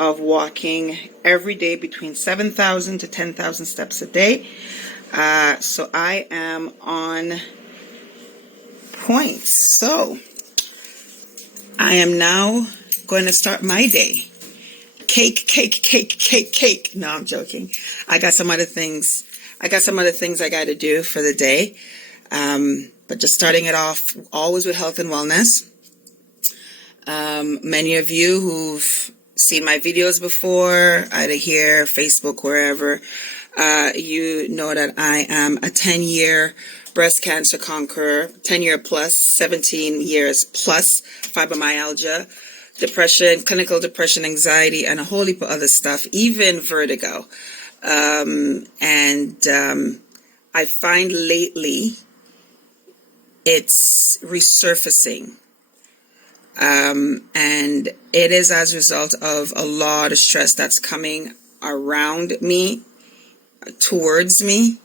of walking every day between 7,000 to 10,000 steps a day. So I am on point. So I am now going to start my day. Cake. No, I'm joking. I got some other things I got to do for the day. But just starting it off always with health and wellness. Many of you who've seen my videos before, either here, Facebook, wherever, you know that I am a 10-year breast cancer conqueror, 10-year plus, 17 years plus, fibromyalgia, depression, clinical depression, anxiety, and a whole heap of other stuff, even vertigo. I find lately it's resurfacing. And it is as a result of a lot of stress that's coming around me, towards me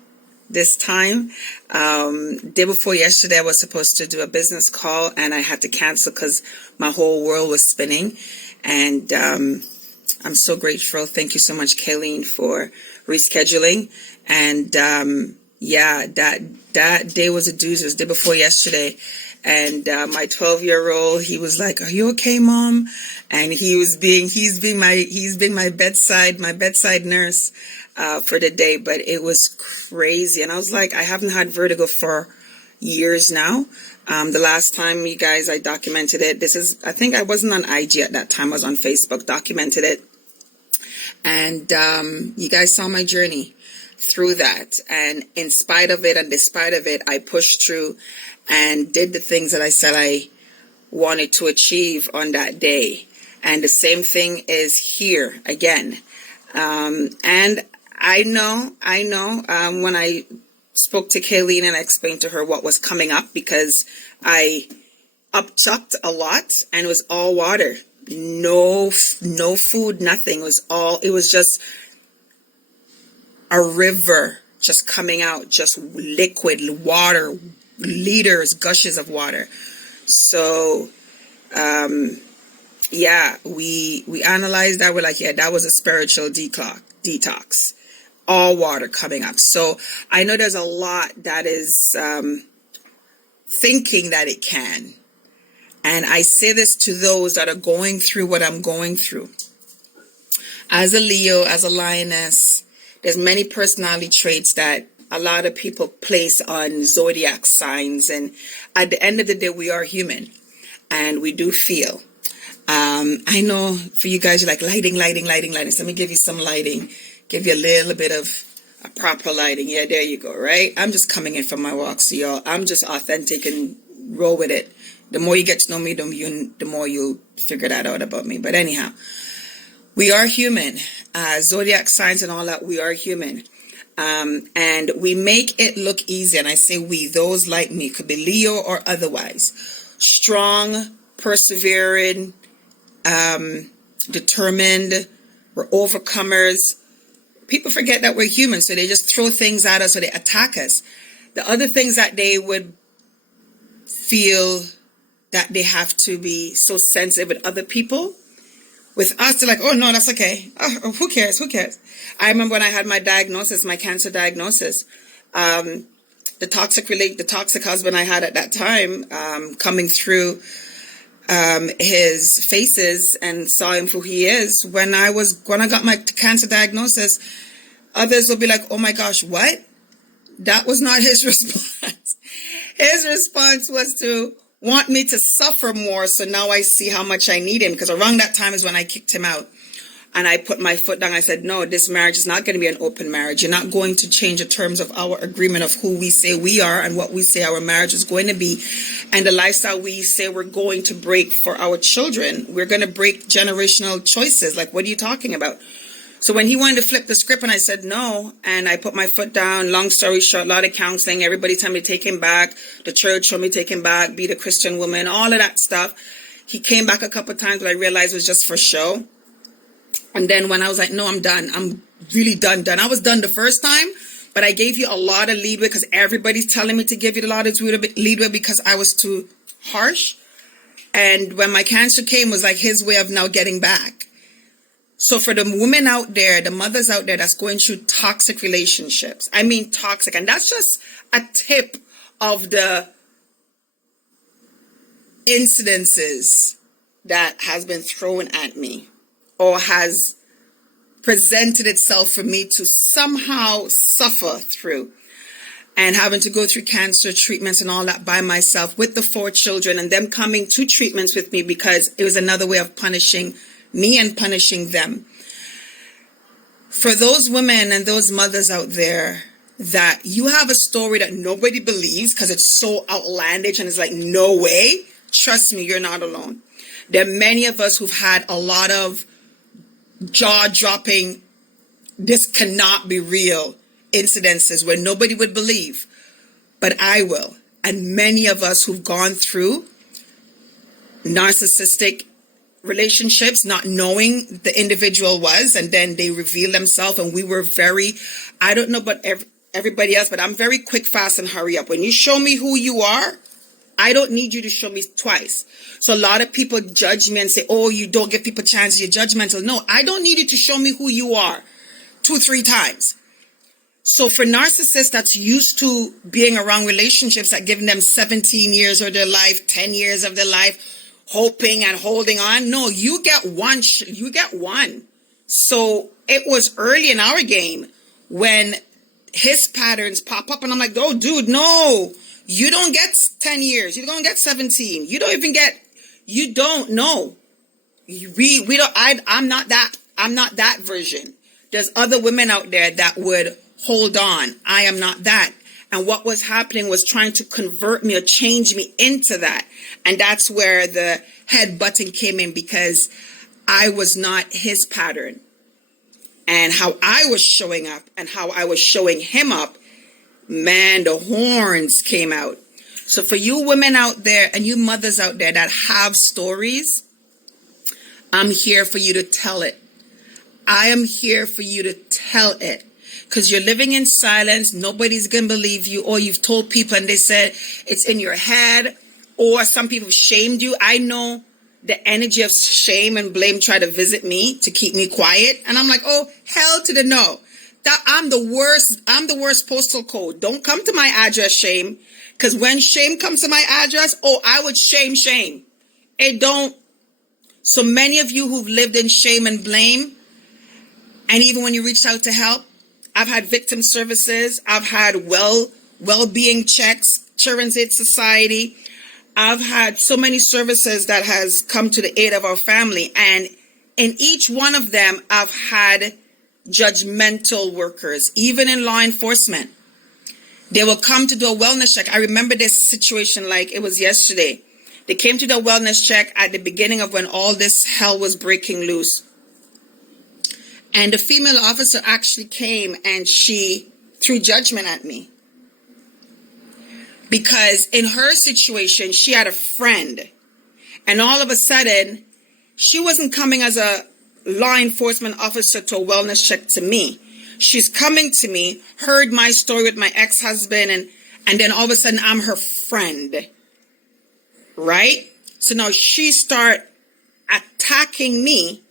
this time. Day before yesterday, I was supposed to do a business call and I had to cancel because my whole world was spinning. And I'm so grateful. Thank you so much, Kayleen, for rescheduling. And that day was a doozy. It was the day before yesterday. And my 12-year-old, he was like, "Are you okay, Mom?" And he's been my bedside nurse for the day. But it was crazy, and I was like, I haven't had vertigo for years now. The last time, you guys, I documented it. I think I wasn't on IG at that time. I was on Facebook, documented it, and you guys saw my journey through that. And in spite of it and despite of it, I pushed through and did the things that I said I wanted to achieve on that day. And the same thing is here again. And I know, when I spoke to Kayleen and I explained to her what was coming up, because I upchucked a lot and it was all water. No food, nothing. It was just a river just coming out, just liquid water, liters, gushes of water. So, we analyzed that. We're like, that was a spiritual detox. All water coming up. So I know there's a lot that is thinking that it can. And I say this to those that are going through what I'm going through. As a Leo, as a lioness, there's many personality traits that a lot of people place on zodiac signs. And at the end of the day, we are human and we do feel. I know for you guys, you're like lighting. So let me give you some lighting. Give you a little bit of a proper lighting. Yeah, there you go, right? I'm just coming in from my walk, so y'all, I'm just authentic and roll with it. The more you get to know me, the more you'll figure that out about me. But anyhow, we are human. Zodiac signs and all that, we are human. And we make it look easy. And I say we, those like me, could be Leo or otherwise. Strong, persevering, determined. We're overcomers. People forget that we're human, so they just throw things at us or they attack us. The other things that they would feel that they have to be so sensitive with other people, with us, they're like, oh, no, that's okay. Oh, who cares? I remember when I had my diagnosis, my cancer diagnosis, the toxic husband I had at that time, coming through his faces and saw him for who he is. When I got my cancer diagnosis, others will be like, oh my gosh, what? That was not his response. His response was to want me to suffer more. So now I see how much I need him, because around that time is when I kicked him out. And I put my foot down. I said, no, this marriage is not going to be an open marriage. You're not going to change the terms of our agreement of who we say we are and what we say our marriage is going to be. And the lifestyle we say we're going to break for our children. We're going to break generational choices. Like, what are you talking about? So when he wanted to flip the script and I said no, and I put my foot down, long story short, a lot of counseling, everybody told me to take him back. The church told me to take him back, be the Christian woman, all of that stuff. He came back a couple of times, but I realized it was just for show. And then when I was like, no, I'm done. I'm really done. I was done the first time, but I gave you a lot of leeway because everybody's telling me to give you a lot of leeway because I was too harsh. And when my cancer came, it was like his way of now getting back. So for the women out there, the mothers out there that's going through toxic relationships, I mean toxic, and that's just a tip of the incidences that has been thrown at me or has presented itself for me to somehow suffer through, and having to go through cancer treatments and all that by myself with the 4 children, and them coming to treatments with me because it was another way of punishing me and punishing them. For those women and those mothers out there that you have a story that nobody believes because it's so outlandish and it's like, no way, trust me, you're not alone. There are many of us who've had a lot of jaw-dropping, this cannot be real incidences where nobody would believe, but I will. And many of us who've gone through narcissistic relationships, not knowing the individual was, and then they reveal themselves, and we were very, I don't know about everybody else, but I'm very quick, fast, and hurry up. When you show me who you are, I don't need you to show me twice. So a lot of people judge me and say, oh, you don't give people chances, you're judgmental. No, I don't need you to show me who you are 2-3 times. So for narcissists that's used to being around relationships that give them 17 years of their life, 10 years of their life, hoping and holding on, no, you get one. You get one. So it was early in our game when his patterns pop up, and I'm like, oh, dude, no, you don't get 10 years. You don't get 17. You don't even get. You don't know. We don't. I'm not that. I'm not that version. There's other women out there that would hold on. I am not that. And what was happening was trying to convert me or change me into that. And that's where the headbutting came in, because I was not his pattern. And how I was showing up and how I was showing him up, man, the horns came out. So for you women out there and you mothers out there that have stories, I'm here for you to tell it. I am here for you to tell it. Because you're living in silence. Nobody's going to believe you. Or you've told people and they said it's in your head. Or some people shamed you. I know the energy of shame and blame try to visit me to keep me quiet. And I'm like, oh, hell to the no. That I'm the worst. I'm the worst postal code. Don't come to my address, shame. Because when shame comes to my address, oh, I would shame. It don't. So many of you who've lived in shame and blame, and even when you reached out to help, I've had victim services. I've had well-being checks, Children's Aid Society. I've had so many services that has come to the aid of our family. And in each one of them, I've had judgmental workers, even in law enforcement. They will come to do a wellness check. I remember this situation like it was yesterday. They came to the wellness check at the beginning of when all this hell was breaking loose. And the female officer actually came and she threw judgment at me. Because in her situation, she had a friend. And all of a sudden, she wasn't coming as a law enforcement officer to a wellness check to me. She's coming to me, heard my story with my ex-husband, and then all of a sudden, I'm her friend. Right? So now she start attacking me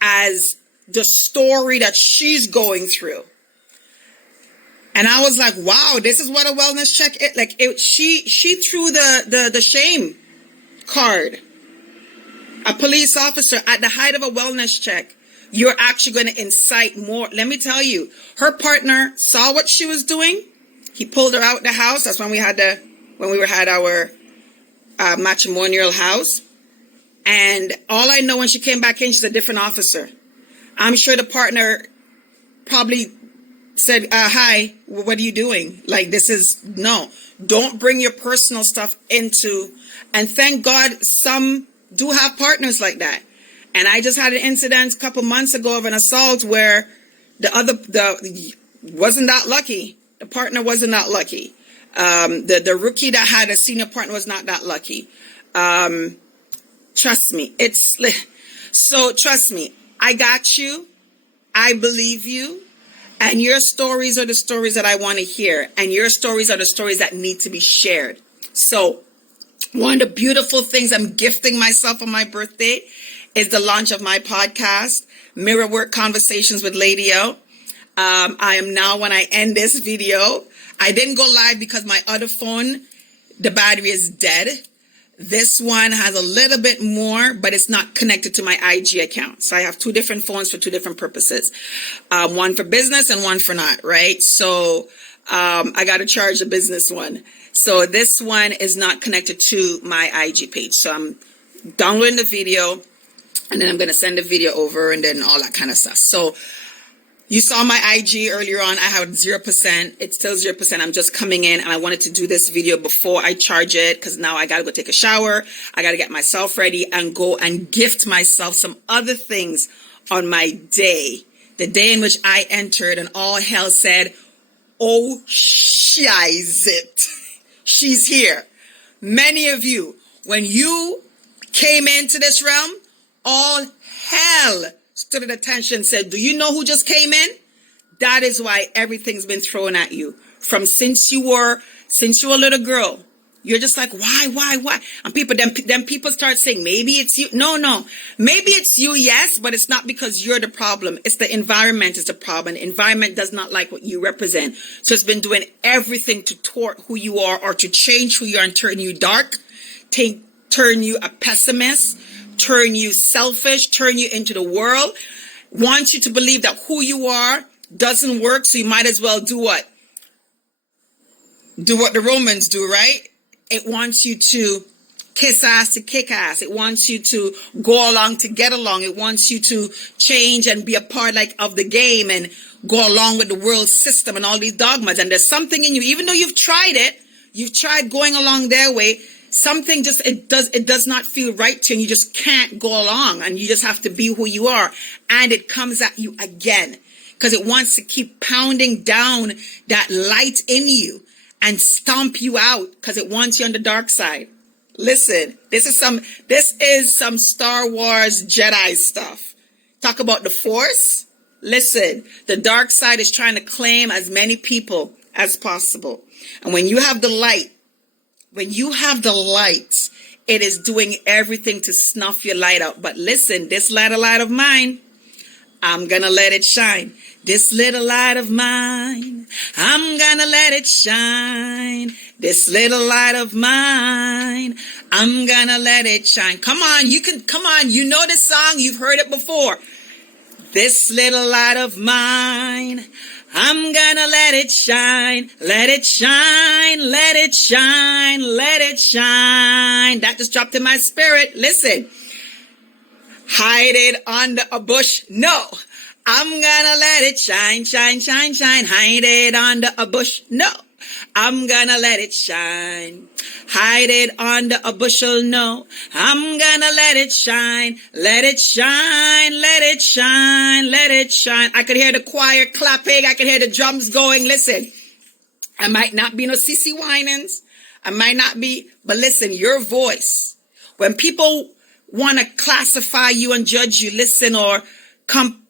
as the story that she's going through. And I was like, wow, this is what a wellness check is. Like she threw the shame card. A police officer at the height of a wellness check, you're actually going to incite more. Let me tell you, her partner saw what she was doing. He pulled her out the house. That's when we had our matrimonial house. And all I know, when she came back in, she's a different officer. I'm sure the partner probably said, hi, what are you doing? Like, no, don't bring your personal stuff into, and thank God some do have partners like that. And I just had an incident a couple months ago of an assault where the wasn't that lucky. The partner wasn't that lucky. The rookie that had a senior partner was not that lucky. Trust me. Trust me. I got you. I believe you. And your stories are the stories that I want to hear. And your stories are the stories that need to be shared. So one of the beautiful things I'm gifting myself on my birthday is the launch of my podcast, Mirror Work Conversations with Lady O. I am now, when I end this video, I didn't go live because my other phone, the battery is dead. This one has a little bit more, but it's not connected to my IG account. So I have two different phones for two different purposes. One for business and one for not, right? So I got to charge the business one. So this one is not connected to my IG page. So I'm downloading the video and then I'm going to send the video over and then all that kind of stuff. So you saw my IG earlier on. I have 0%. It's still 0%. I'm just coming in and I wanted to do this video before I charge it because now I got to go take a shower. I got to get myself ready and go and gift myself some other things on my day. The day in which I entered and all hell said, oh, shiz it. She's here. Many of you, when you came into this realm, all hell stood at attention and said, do you know who just came in? That is why everything's been thrown at you. From since you were a little girl, you're just like, why? And then people start saying, maybe it's you. No. Maybe it's you, yes, but it's not because you're the problem. It's the environment is the problem. The environment does not like what you represent. So it's been doing everything to thwart who you are or to change who you are and turn you dark, turn you a pessimist, turn you selfish, turn you into the world, want you to believe that who you are doesn't work, so you might as well do what? Do what the Romans do, right? It wants you to kiss ass to kick ass. It wants you to go along to get along. It wants you to change and be a part of the game and go along with the world system and all these dogmas. And there's something in you, even though you've tried going along their way, something it does not feel right to you and you just can't go along and you just have to be who you are. And it comes at you again because it wants to keep pounding down that light in you and stomp you out because it wants you on the dark side. Listen, this is some Star Wars Jedi stuff. Talk about the Force. Listen, the dark side is trying to claim as many people as possible. And when you have the light, it is doing everything to snuff your light out. But listen, this little light of mine, I'm going to let it shine. This little light of mine, I'm going to let it shine. This little light of mine, I'm going to let it shine. Come on, you know this song, you've heard it before. This little light of mine, I'm gonna let it shine, let it shine, let it shine, let it shine. That just dropped in my spirit. Listen, hide it under a bush. No, I'm gonna let it shine, shine, shine, shine. Hide it under a bush. No, I'm gonna let it shine. Hide it under a bushel. No, I'm gonna let it shine. Let it shine, let it shine, let it shine. I could hear the choir clapping. I could hear the drums going. Listen, I might not be no sissy whinings. I might not be, but listen, your voice, when people want to classify you and judge you, listen, or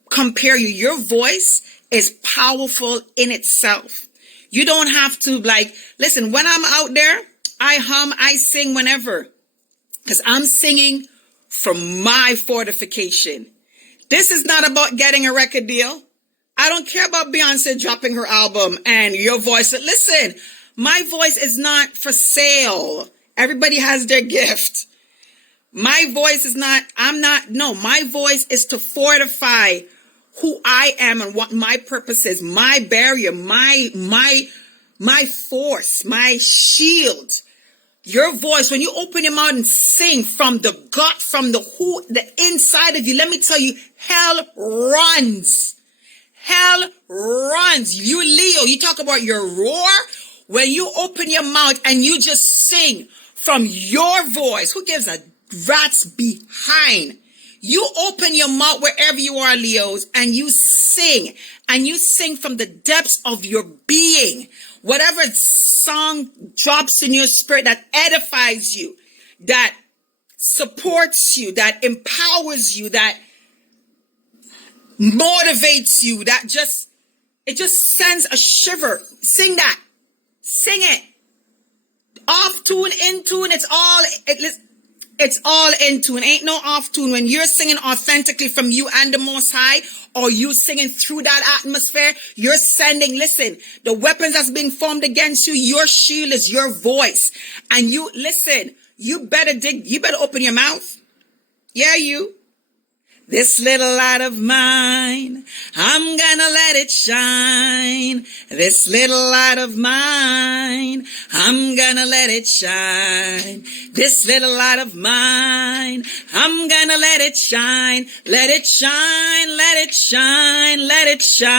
compare you, your voice is powerful in itself. You don't have to listen, when I'm out there, I hum, I sing whenever, because I'm singing for my fortification. This is not about getting a record deal. I don't care about Beyonce dropping her album and your voice. Listen, my voice is not for sale. Everybody has their gift. My voice is not, my voice is to fortify who I am and what my purpose is, my barrier, my force, my shield. Your voice, when you open your mouth and sing from the gut, from the inside of you, let me tell you, hell runs. Hell runs. You Leo, you talk about your roar. When you open your mouth and you just sing from your voice, who gives a rat's behind? You open your mouth wherever you are, Leos, and you sing from the depths of your being. Whatever song drops in your spirit that edifies you, that supports you, that empowers you, that motivates you, it just sends a shiver. Sing that. Sing it. Off tune, in tune, It's all in tune. Ain't no off tune. When you're singing authentically from you and the Most High, or you singing through that atmosphere, you're sending, listen, the weapons that's being formed against you, your shield is your voice. And you, listen, you better open your mouth. Yeah, you. This little light of mine, I'm gonna let it shine. This little light of mine, I'm gonna let it shine. This little light of mine, I'm gonna let it shine. Let it shine, let it shine, let it shine.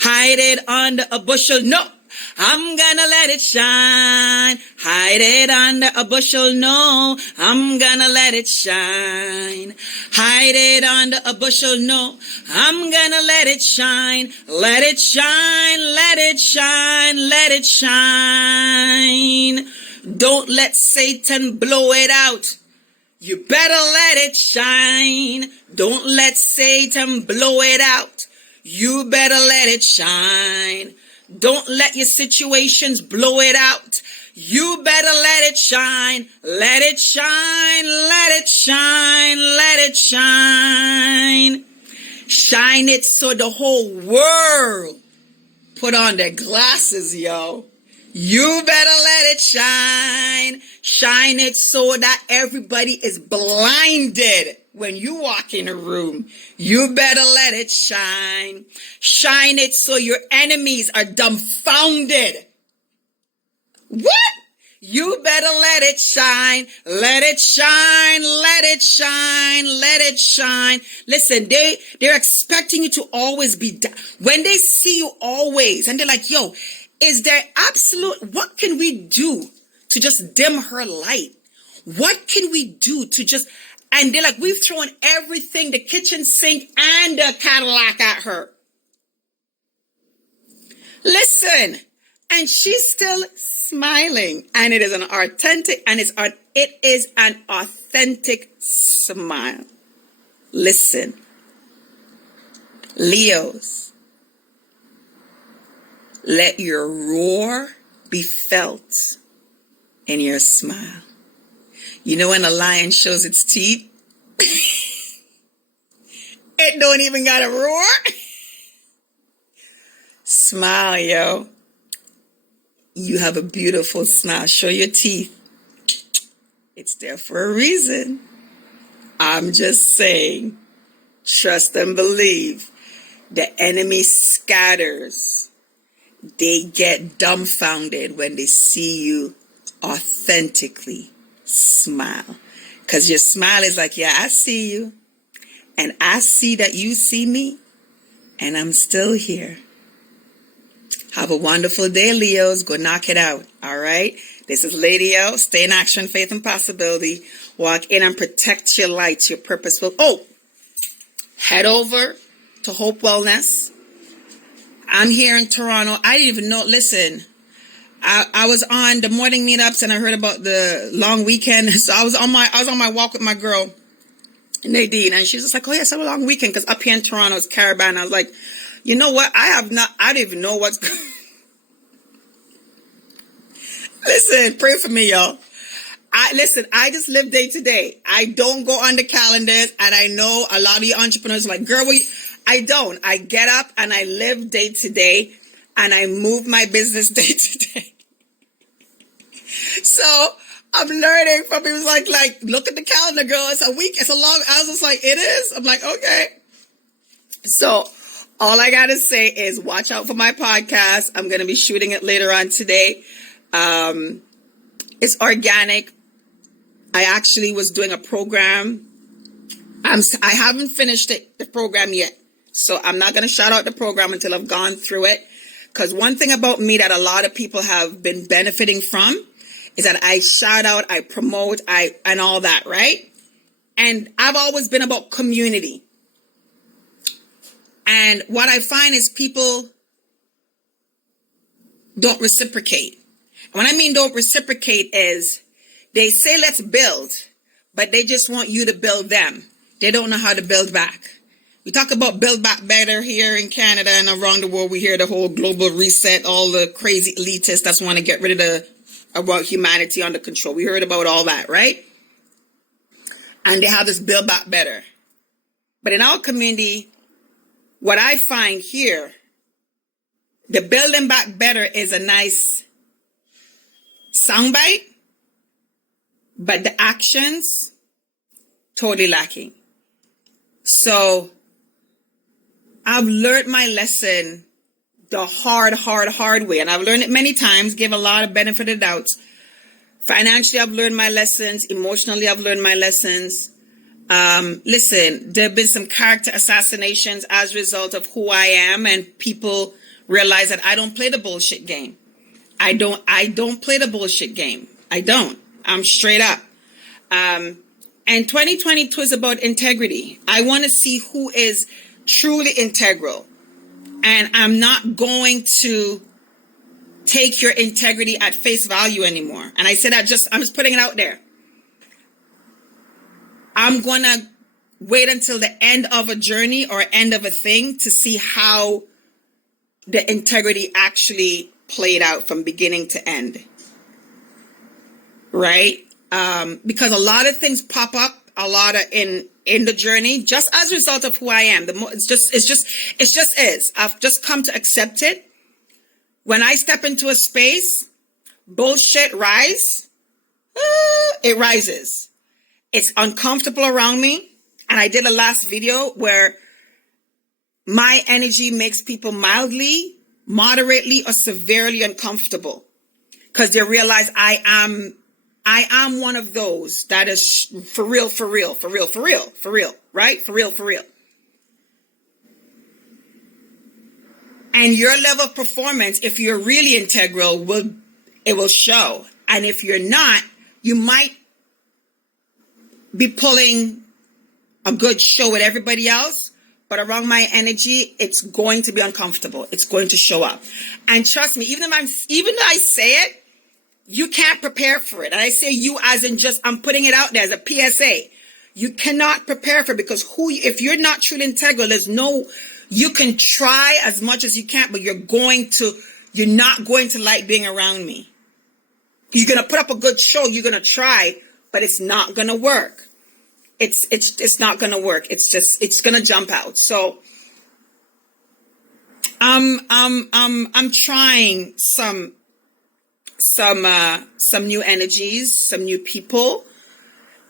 Hide it under a bushel, no. I'm gonna let it shine. Hide it under a bushel, no. I'm gonna let it shine. Hide it under a bushel, no. I'm gonna let it shine. Let it shine, let it shine, let it shine. Don't let Satan blow it out. You better let it shine. Don't let Satan blow it out. You better let it shine. Don't let your situations blow it out. You better let it shine. Let it shine. Let it shine. Let it shine. Shine it so the whole world put on their glasses, yo. You better let it shine. Shine it so that everybody is blinded when you walk in a room. You better let it shine. Shine it so your enemies are dumbfounded. What? You better let it shine. Let it shine. Let it shine. Let it shine. Listen, they're expecting you to always be down. When they see you always, and they're like, yo, is there what can we do to just dim her light? What can we do to just, and they're like, we've thrown everything, the kitchen sink and the Cadillac at her. Listen, and she's still smiling, and it is an authentic smile. Listen, Leos, let your roar be felt in your smile. You know when a lion shows its teeth? It don't even got a roar. Smile, yo. You have a beautiful smile. Show your teeth. It's there for a reason. I'm just saying, trust and believe. The enemy scatters. They get dumbfounded when they see you authentically smile. Because your smile is like, yeah, I see you. And I see that you see me. And I'm still here. Have a wonderful day, Leos. Go knock it out. All right? This is Lady O. Stay in action, faith, and possibility. Walk in and protect your light, your purposeful. Oh, head over to Hope Wellness. I'm here in Toronto. I didn't even know. Listen, I was on the morning meetups and I heard about the long weekend. So I was on my walk with my girl, Nadine, and she's just like, oh yeah, it's a long weekend because up here in Toronto it's Caribbean. I was like, you know what? I don't even know what's going. Listen, pray for me, y'all. I just live day to day. I don't go on the calendars, and I know a lot of you entrepreneurs are like, girl, I don't. I get up and I live day to day, and I move my business day to day. So I'm learning from people like, look at the calendar, girl. It's a week. It's a long. I was just like, it is. I'm like, okay. So all I gotta say is watch out for my podcast. I'm gonna be shooting it later on today. It's organic. I actually was doing a program. I haven't finished the program yet. So I'm not going to shout out the program until I've gone through it. Because one thing about me that a lot of people have been benefiting from is that I shout out, I promote, and all that, right? And I've always been about community. And what I find is people don't reciprocate. When I mean don't reciprocate is they say let's build, but they just want you to build them. They don't know how to build back. We talk about build back better here in Canada and around the world. We hear the whole global reset, all the crazy elitists that want to get rid of about humanity under control. We heard about all that, right? And they have this Build Back Better. But in our community, what I find here, the Building Back Better is a nice soundbite, but the actions totally lacking. So I've learned my lesson the hard way. And I've learned it many times, give a lot of benefit of doubt. Financially, I've learned my lessons. Emotionally, I've learned my lessons. Listen, there have been some character assassinations as a result of who I am, and people realize that I don't play the bullshit game. I don't play the bullshit game. I don't. I'm straight up. And 2022 is about integrity. I want to see who is truly integral. And I'm not going to take your integrity at face value anymore. And I said I'm just putting it out there. I'm going to wait until the end of a journey or end of a thing to see how the integrity actually played out from beginning to end. Right? Because a lot of things pop up, a lot of in the journey, just as a result of who I am. It's just is. I've just come to accept it. When I step into a space, bullshit it rises. It's uncomfortable around me. And I did a last video where my energy makes people mildly, moderately, or severely uncomfortable. Because they realize I am one of those that is for real, right? For real. And your level of performance, if you're really integral, will show. And if you're not, you might be pulling a good show with everybody else, but around my energy, it's going to be uncomfortable. It's going to show up. And trust me, even though I say it, you can't prepare for it. And I say you as in just, I'm putting it out there as a PSA. You cannot prepare for it because if you're not truly integral, you can try as much as you can, but you're not going to like being around me. You're going to put up a good show. You're going to try, but it's not going to work. It's not going to work. It's going to jump out. So I'm trying some new energies, some new people,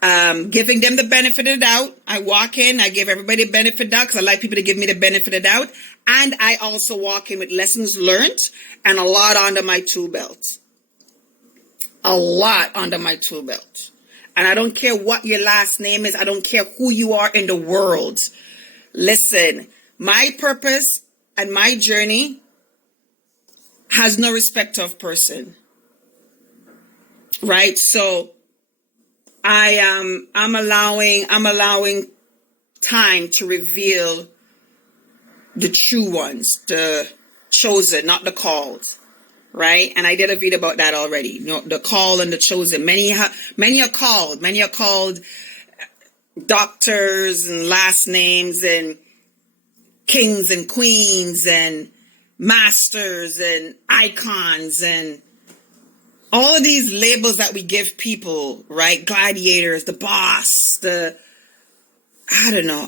giving them the benefit of the doubt. I walk in, I give everybody the benefit of the doubt because I like people to give me the benefit of the doubt. And I also walk in with lessons learned and a lot under my tool belt. And I don't care what your last name is. I don't care who you are in the world. Listen, my purpose and my journey has no respect of person. Right? So I'm allowing time to reveal the true ones, the chosen, not the called. Right? And I did a video about that already. You know, the call and the chosen. Many are called doctors and last names and kings and queens and masters and icons and all of these labels that we give people, right? Gladiators, the boss,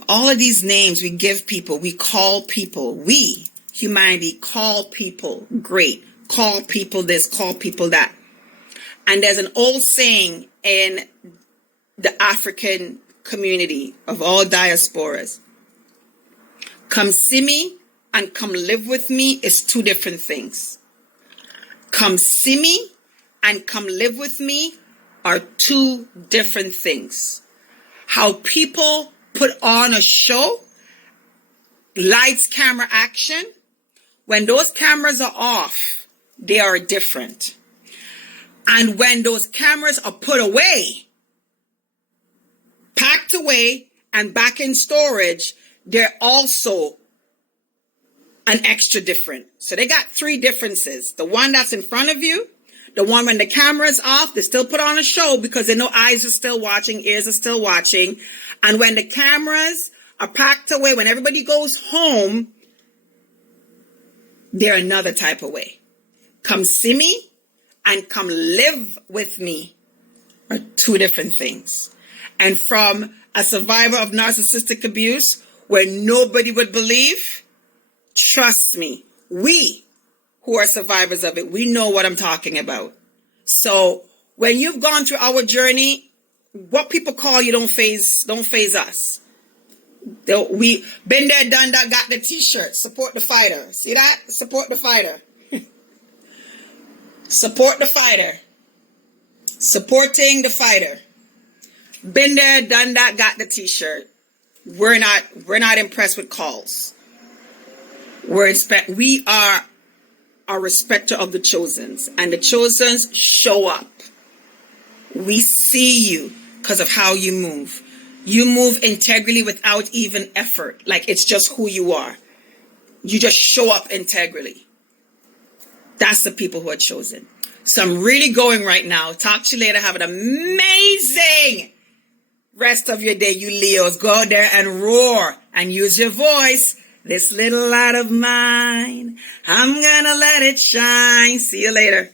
all of these names we give people, we call people, humanity, call people great, call people this, call people that. And there's an old saying in the African community of all diasporas. Come see me and come live with me is two different things. Come see me and come live with me are two different things. How people put on a show, lights, camera, action, when those cameras are off, they are different. And when those cameras are put away, packed away, and back in storage, they're also an extra different. So they got three differences. The one that's in front of you, the one when the camera's off, they still put on a show because they know eyes are still watching, ears are still watching. And when the cameras are packed away, when everybody goes home, they're another type of way. Come see me and come live with me are two different things. And from a survivor of narcissistic abuse where nobody would believe, trust me, we who are survivors of it, we know what I'm talking about. So when you've gone through our journey, what people call you don't phase us. We been there, done that, got the t-shirt. Support the fighter. See that? Support the fighter. Support the fighter. Supporting the fighter. Been there, done that, got the t-shirt. We're not impressed with calls. We are a respecter of the chosens, and the chosens show up. We see you because of how you move. You move integrally without even effort. Like it's just who you are. You just show up integrally. That's the people who are chosen. So I'm really going right now. Talk to you later. Have an amazing rest of your day, you Leos. Go out there and roar and use your voice. This little light of mine, I'm gonna let it shine. See you later.